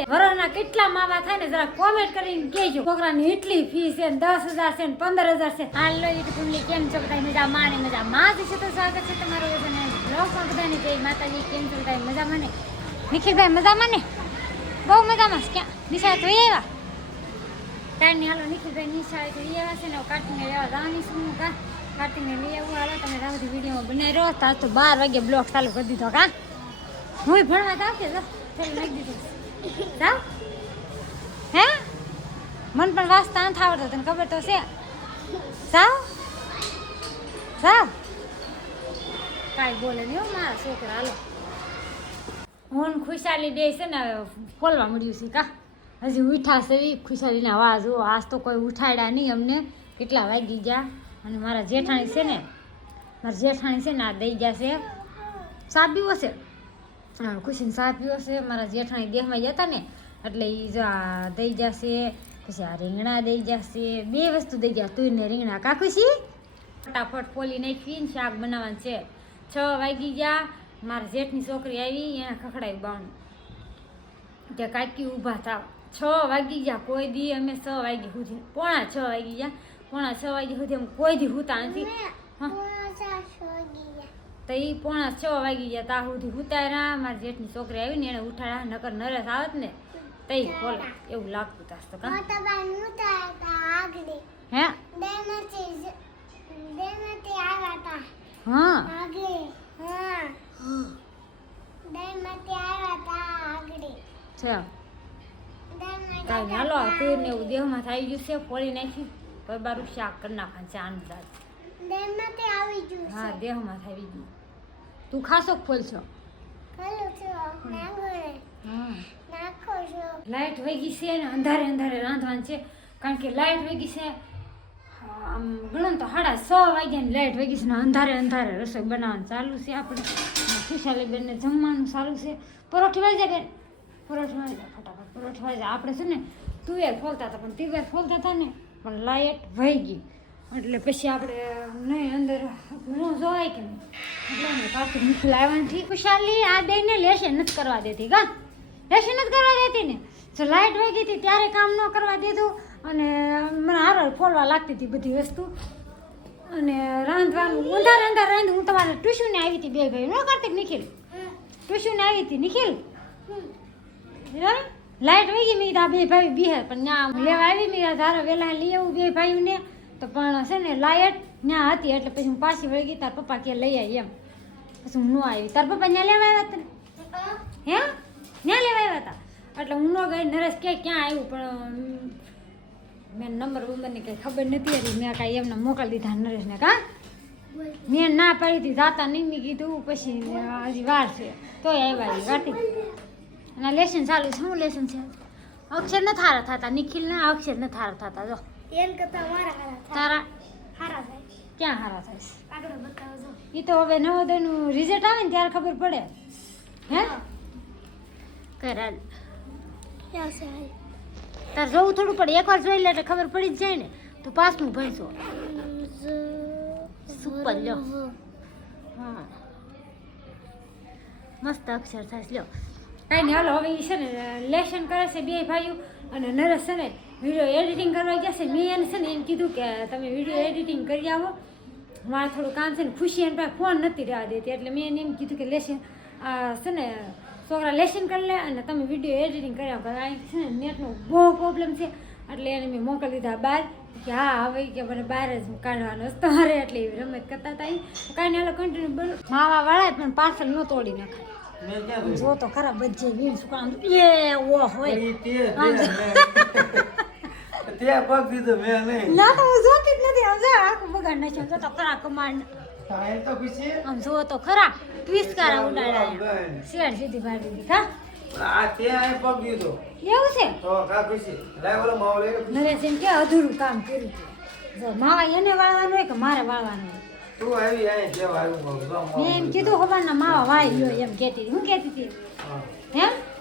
છે વરોના કેટલા માવા થાય ને જરા કોમેન્ટ કરીને કહેજો. છોકરાની એટલી ફી છે દસ હજાર છે પંદર હજાર છે. હાલો યુટ્યુબ ફેમિલી, કેમ છો બધા મજા માને મજા માં છે? તો સ્વાગત છે તમારું અને બ્લોગમાં બધાને. જય માતાજી, કેમ છો બધા મજા માને નિખિલભાઈ, મજામાં ને? બહુ મજામાં ક્યાં? નિશા તો આવ્યા? કાંઈ હાલો નિખિલભાઈ નિશા તો આવ્યા છે ને કાર્તિકને લેવા જવાની હું કા? કાર્તિકને લઈ આવું. હાલો, તમે ત્યાં વિડીયોમાં બનાવી રહ્યો તો બાર વાગે બ્લોગ ચાલુ કરી દીધો કા? હું ભણવા તો આવશે જો થેલી નાખી દીધું જાવ હે? મન પણ વાંચતા નથી આવડતો, તને ખબર તો છે. સાવ સાવ કાંઈ બોલે નહીં મારા છોકરા, હાલો. હું ખુશાલી ડે છે ને ખોલવા મળ્યું છે, કા? હજી ઉઠા છે એવી ખુશાલીના અવાજ હો આજ તો કોઈ ઉઠાડ્યા નહીં અમને. કેટલા વાગી ગયા? અને મારા જેઠાણી છે ને, મારા જેઠાણી છે ને, આ દઈ ગયા છે. ચા હશે ખુશીને ચા પીવો છે મારા જેઠાણી દેહમાં જતા ને એટલે એ જો આ દઈ જશે પછી આ રીંગણા દઈ જશે બે વસ્તુ દઈ ગયા તું ને રીંગણા. કાકુશી ફટાફટ ફોલી નાખીને શાક બનાવવાનું છે. છ વાગી ગયા મારા જેઠની છોકરી આવી એને ખખડાવી બાણું. કે કાકી ઊભા થાવ. છ વાગી ગયા કોઈ દી અમે છ વાગી સુધી. પોણા છ વાગી ગયા પોણા છ વાગી સુધી અમે કોઈ દી હુતા નથી. હા. તો એ પોણા છ વાગી ગયા ત્યાં સુધી ઉતાર્યા મારી જેઠની છોકરી આવી ને એને ઉઠાડ્યા નકર નરસ આવત ને તઈ બોલ એવું લાગતું તાસ તો કા? હે હા? છે. કાંઈ હાલો તુર ને એવું દેહમાં થઈ ગયું છે ફોડી નાખી કોઈ બારું શાક કરી નાખવાનું છે આનું હા દેહમાં થઈ ગયું. તું ખાસો ખોલશો હા. લાઈટ વહી છે ને અંધારે અંધારે રાંધવાનું છે. કારણ કે લાઈટ વહી છે આમ ગણો તો સાડા છ વાગ્યાની લાઈટ વહી છે ને અંધારે અંધારે રસોઈ બનાવવાનું ચાલુ છે આપણે. ખુશાલી બેનને જમવાનું ચાલુ છે. પરોઠી વાળી જાય બેન. પરોઠી વાળી જાય ફટાફટ પરોઠી જાય. આપણે છે ને તુવેર ફોલતા હતા પણ તુવેર ફોલતા હતા ને પણ લાઈટ વહી ગઈ. એટલે પછી આપણે નહીં અંદર ન જોવાય કે એટલે પાછું મુખી લાવવાની ખુશાલી, આ દઈને લેશે, નથી કરવા દેતી, કા? લેશે, નથી કરવા દેતી ને? જો લાઇટ વાગી હતી ત્યારે કામ ન કરવા દીધું અને મને હારો ફોડવા લાગતી હતી બધી વસ્તુ. અને રાંધવાનું અંધાર અંધાર રાંધું. હું તમારે ટ્યુશને આવી હતી બે ભાઈ. ન કાર્તિક નિખિલ? ટ્યુશને આવી હતી નિખિલ? લાઇટ વહી ગઈ મેં આ બે ભાઈ બિહાર. પણ ના લેવા આવી મેં ધારો વહેલા લઈ આવું બે ભાઈઓને. તો પણ છે ને લાયટ ત્યાં હતી, એટલે પછી હું પાછી વળી ગઈ, તાર પપ્પા કે લઈ આવી એમ. પછી હું ન આવી. તાર પપ્પા ત્યાં લેવા આવ્યા હતા? હે? ત્યાં લેવા આવ્યા હતા? એટલે હું ન ગઈ, નરેશ કે ક્યાં આવ્યું, પણ મેં નંબર બંબરની કંઈ ખબર નથી હતી, મેં કાંઈ એમને મોકલી દીધા નરેશને, કા? મેં ના પાડી હતી, જાતા નહીં, મેં કીધું, પછી હજી વાર છે. તોય આવ્યા વાટી. અને લેસન ચાલુ છે, શું લેસન છે? અક્ષર ન થારા થતા નિખિલ ના અક્ષર ન થારા થતા, જો. તારા? ક્યાં હારા થાય? એ તો હવે નવોદયનું રિઝલ્ટ આવે ને ત્યારે ખબર પડે. હે? કરાલ. તાર જોવું થોડું પડે. એકવાર જોઈ લે એટલે ખબર પડી જ જાય ને. તો પાસનું ભણશો. સુપર લ્યો હા. મસ્ત અક્ષર થાય લ્યો. કાંઈ નહીં હાલો હવે એ છે ને લેશન કરે છે બે ભાઈઓ અને નરેશ છે ને વીડિયો એડિટિંગ કરવા ગયા છે. મેં એને છે ને એમ કીધું કે તમે વીડિયો એડિટિંગ કરી આવો. મારે થોડું કામ છે ને ખુશી એની પાસે ફોન નથી રહેવા દેતી. એટલે મેં એને એમ કીધું કે લેશન છે ને છોકરા લેશન કરી લે અને તમે વીડિયો એડિટિંગ કરી આવો. કારણ કે છે ને નેટનો બહુ પ્રોબ્લેમ છે. એટલે એને મેં મોકલી દીધા બહાર. કે હા હવે કે મને બહાર જ કાઢવાનો હતો મારે એટલે એવી રમત કરતા હતા. કાંઈ નહીં કન્ટિન્યુ બોલો. માવા વાળા પણ પાર્સલ ન તોડી જોયું? જો તો ખરા બધી વીણ સુકામ એ ઓ હોય તે, તે, પગ દીધો મેં નહીં. ના તો હું જોતી જ નથી. આમ જો આખું બગાડ નાખ્યો જો તો ખરા કમાન્ડ તાય તો ખુશી આમ જો તો ખરા. ટ્વિસ્ટ કરા ઉડાડ્યા. શેર સીધી ભાડી દી હા? આ તે અહીં પગ દીધો એવું છે? તો કા ખુશી. લાય ઓલો માવો લઈ નરેશ એમ કે અધૂરું કામ કર્યું જો માવા એને વાળવાનું હોય કે મારે વાળવાનું હોય? તું આવી. જો માવો મેં એમ કીધું ખબરના માવા વાળી એમ કહેતી હતી. હું. હતી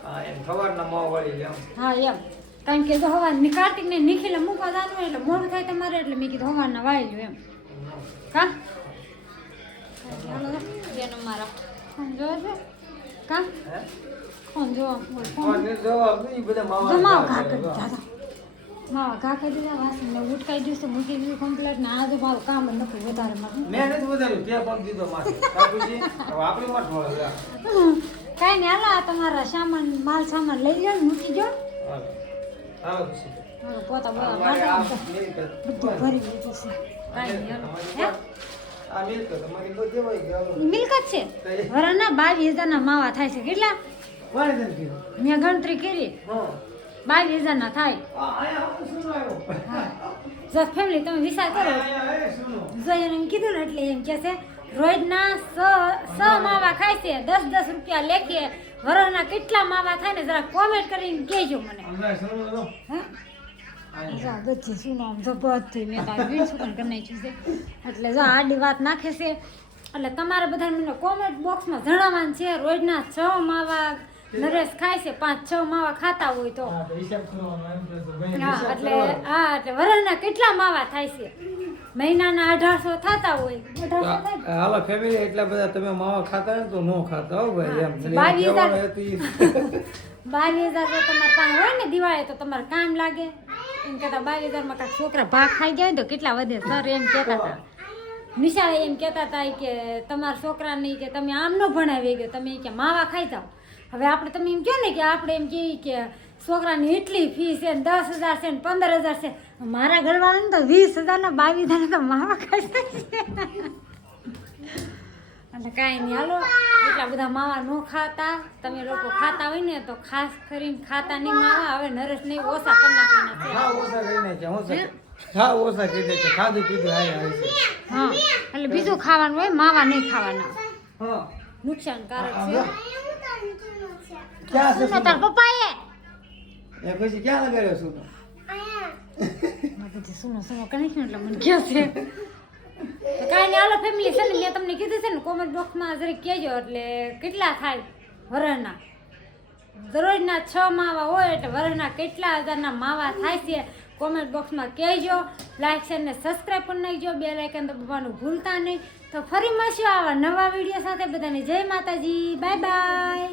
હા. એમ ખબરના વાળી લે હા એમ. કારણ કે જો હવા કાર્તિક ને નિખિલે મૂકવા જવાનું હોય એટલે મોડું થાય તમારે એટલે મેં કીધું હવારના વાય લ્યો એમ. કા? બેનો મારા ફોન જોયો છે? કા? ફોન જો ફોન. કોને જવાબ નહીં, બધા માવા જમાવ ઘા ઘા કરી દાદા માવા ઘા કરી દીધા વાસણને ઉટકાઈ દીધું મૂકી દીધું કમ્પ્લેટ ને આજે મારું કામ જ નથી વધારે મારું. મેં નથી વધાર્યું તે પગ દીધો માથે. બાપુજી હવે મળે કાંઈ નહીં હાલો આ તમારા સામાન માલ સામાન લઈ જાઓ મૂકી. મારો મિલકત. છે વરાના બાવીસ હજારના માવા થાય છે કેટલા મેં ગણતરી કરી બાવીસ હજારના થાય ફેમિલી તમે વિચાર કરો? જો એને કીધું ને એટલે એમ કે છે રોજના સ સ માવા ખાય છે. દસ દસ રૂપિયા લેખીએ વરોના કેટલા માવા થાય ને જરા કોમેન્ટ કરીને કહેજો મને. હમણાં શું હતો? હે? આયા. જો બધી શું આમ જો બધું મેં તો શું કરી નાખ્યું છે. એટલે જો આડી વાત નાખે છે. એટલે તમારે બધા મને કોમેન્ટ બોક્સમાં જણાવવાનું છે. રોજના છ માવા નરેશ ખાય છે પાંચ છ માવા ખાતા હોય તો. હા, એટલે હા એટલે વરણના કેટલા માવા થાય છે? મહિનાના અઢારસો થતા હોય? હાલો ફેમિલી એટલા બધા તમે માવા ખાતા ને તો નો ખાતા હો ભાઈ એમ. બાવીસ હજાર. બાવીસ હજાર તમારે પાસે હોય ને દિવાળી તો તમારે કામ લાગે. એમ કહેતા બાવીસ હજારમાં કાંઈક છોકરા ભાગ ખાઈ જાય તો કેટલા વધે? સર એમ કહેતા હતા. નિશાળે એમ કહેતા હતા કે તમારા છોકરાને કે તમે આમ ન ભણાવી ગયો. તમે કે માવા ખાઈ જાઓ. હવે આપણે તમે એમ કહો ને કે આપણે એમ કહીએ કે છોકરાની એટલી ફી છે ને દસ હજાર છે ને પંદર હજાર છે. મારા ઘરવાળાને તો વીસ હજારના બાવીસ હજાર તો માવા ખાઈ છે એટલે કાંઈ નહીં હાલો. એટલા બધા માવા ન ખાતા. તમે લોકો ખાતા હોય ને તો ખાસ કરીને ખાતા નહીં માવા. હવે નરેશ નહીં ઓછા કરી નાખવાના છે. હા ઓછા કરી દે છે ખાધું પીધું હા એટલે બીજું ખાવાનું હોય માવા નહીં ખાવાના. હા. નુકસાનકારક છે. ક્યાં છે તાર પપ્પાએ? એ પછી ક્યાં લગાડ્યો સુનો? કાંઈ નહીં, હાલો ફેમિલી છે ને, મેં તમને કીધું છે ને કોમેન્ટ બોક્સમાં જરી કહેજો, એટલે કેટલા થાય વરણના દરરોજના છ માવા હોય, એટલે વરણના કેટલા હજારના માવા થાય છે? કોમેન્ટ બોક્સમાં કહેજો. લાઈક શેર ને સબસ્ક્રાઈબ પણ નાખજો બે લાઇકન તો દબાવવાનું ભૂલતા નહીં. તો ફરી મળશું આવા નવા વીડિયો સાથે. બધાને જય માતાજી. Bye bye